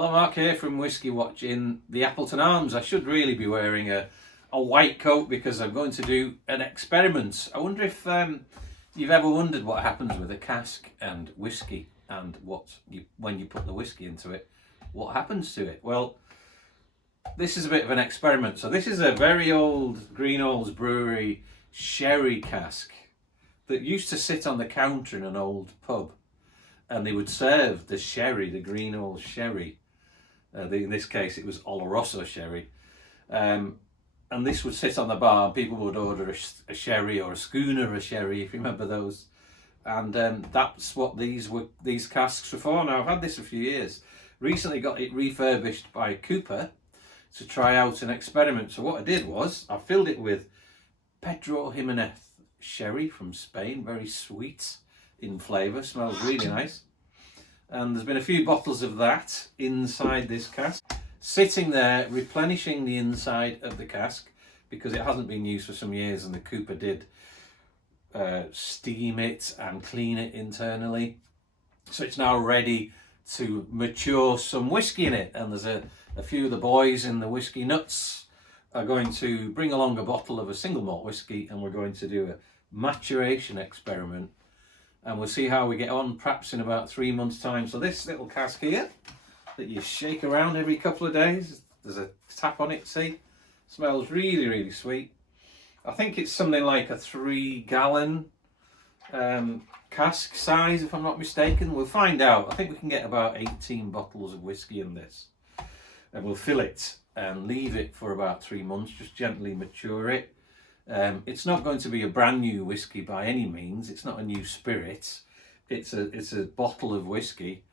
Hello, Mark here from Whisky Watching the Appleton Arms. I should really be wearing a white coat because I'm going to do an experiment. I wonder if you've ever wondered what happens with a cask and whisky and when you put the whisky into it, what happens to it? Well, this is a bit of an experiment. So this is a very old Greenall's Brewery sherry cask that used to sit on the counter in an old pub, and they would serve the sherry, the Greenall's sherry. In this case, it was Oloroso sherry. And this would sit on the bar, and people would order a sherry or a schooner of sherry, if you remember those. And that's what these casks were for. Now, I've had this a few years. Recently got it refurbished by Cooper to try out an experiment. So what I did was, I filled it with Pedro Jimenez sherry from Spain, very sweet in flavour, smells really nice. And there's been a few bottles of that inside this cask, sitting there replenishing the inside of the cask because it hasn't been used for some years, and the Cooper did steam it and clean it internally. So it's now ready to mature some whisky in it, and there's a few of the boys in the whisky nuts are going to bring along a bottle of a single malt whisky, and we're going to do a maturation experiment, and we'll see how we get on perhaps in about 3 months time. So this little cask here that you shake around every couple of days, there's a tap on it, see, smells really sweet. I think it's something like a 3-gallon cask size, if I'm not mistaken. We'll find out. I think we can get about 18 bottles of whisky in this, and we'll fill it and leave it for about 3 months, just gently mature it. It's not going to be a brand new whisky by any means. It's not a new spirit. It's a bottle of whisky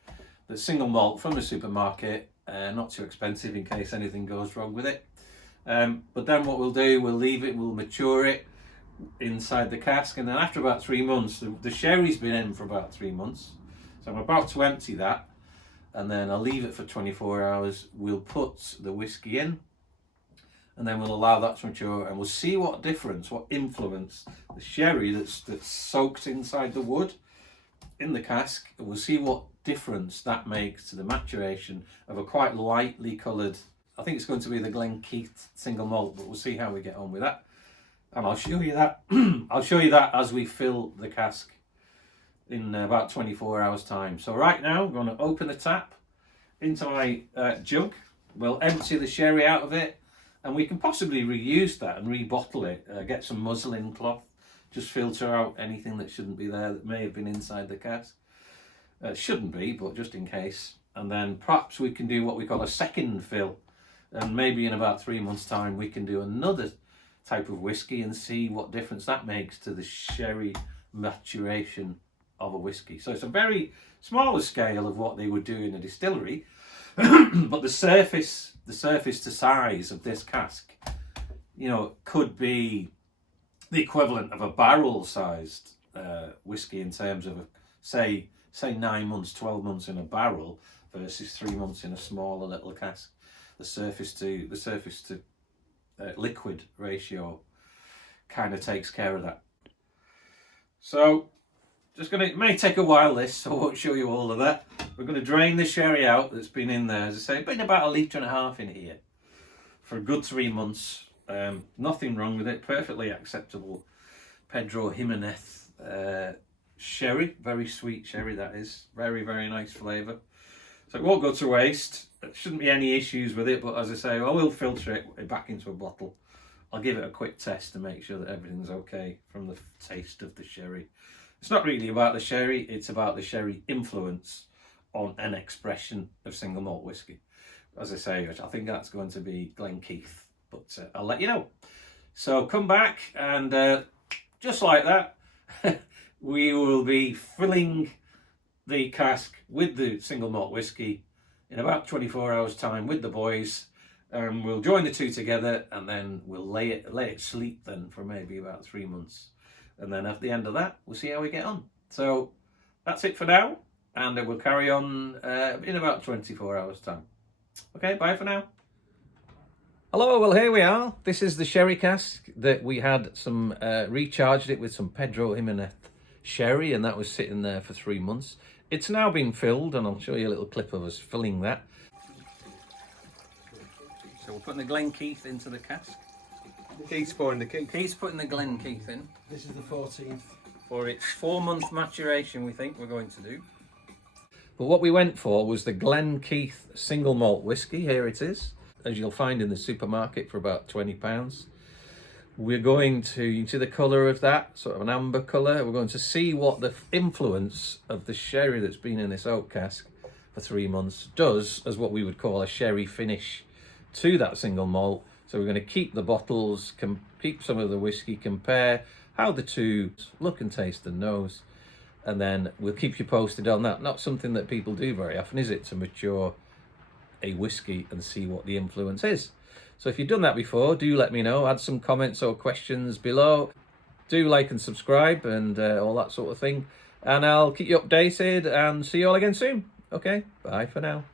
that's single malt from the supermarket, not too expensive in case anything goes wrong with it. But then what we'll do, we'll leave it, we'll mature it inside the cask, and then after about 3 months, the sherry's been in for about 3 months, so I'm about to empty that, and then I'll leave it for 24 hours. We'll put the whisky in, and then we'll allow that to mature, and we'll see what difference, what influence the sherry that's soaked inside the wood in the cask, and we'll see what difference that makes to the maturation of a quite lightly coloured, I think it's going to be the Glen Keith single malt, but we'll see how we get on with that. And I'll show you that. I'll show you that as we fill the cask in about 24 hours time. So right now, I'm going to open the tap into my jug. We'll empty the sherry out of it, and we can possibly reuse that and rebottle it. Get some muslin cloth, just filter out anything that shouldn't be there that may have been inside the cask. Shouldn't be, but just in case. And then perhaps we can do what we call a second fill, and maybe in about 3 months time we can do another type of whisky and see what difference that makes to the sherry maturation of a whisky. So it's a very smaller scale of what they would do in a distillery, but the surface to size of this cask, you know, could be the equivalent of a barrel-sized whisky in terms of say 9 months, 12 months in a barrel versus 3 months in a smaller little cask. The surface to liquid ratio kind of takes care of that. So it may take a while this, so I won't show you all of that. We're going to drain the sherry out that's been in there. As I say, been about 1.5 litres in here for a good 3 months. Nothing wrong with it, perfectly acceptable Pedro Jimenez sherry, very sweet sherry that is, very nice flavour. So it won't go to waste. There shouldn't be any issues with it, but as I say, I will filter it back into a bottle. I'll give it a quick test to make sure that everything's okay from the taste of the sherry. It's not really about the sherry, it's about the sherry influence on an expression of single malt whisky. As I say, I think that's going to be Glen Keith, but I'll let you know. So come back, and just like that, we will be filling the cask with the single malt whisky in about 24 hours time with the boys. We'll join the two together, and then we'll lay it sleep then for maybe about 3 months, and then at the end of that we'll see how we get on. So that's it for now, and we'll carry on in about 24 hours time. Okay, bye for now. Hello, well here we are. This is the sherry cask that we had some recharged it with some Pedro Jimenez sherry, and that was sitting there for 3 months. It's now been filled, and I'll show you a little clip of us filling that. So we're putting the Glen Keith into the cask. Keith's pouring the Keith. Keith's putting the Glen Keith in. This is the 14th. For its 4-month maturation, we think we're going to do. But what we went for was the Glen Keith single malt whisky. Here it is, as you'll find in the supermarket for about £20. We're going to, you can see the colour of that, sort of an amber colour. We're going to see what the influence of the sherry that's been in this oak cask for 3 months does as what we would call a sherry finish to that single malt. So we're going to keep the bottles, keep some of the whisky, compare how the two look and taste and nose, and then we'll keep you posted on that. Not something that people do very often, is it, to mature a whisky and see what the influence is. So if you've done that before, do let me know. Add some comments or questions below. Do like and subscribe and all that sort of thing. And I'll keep you updated and see you all again soon. Okay, bye for now.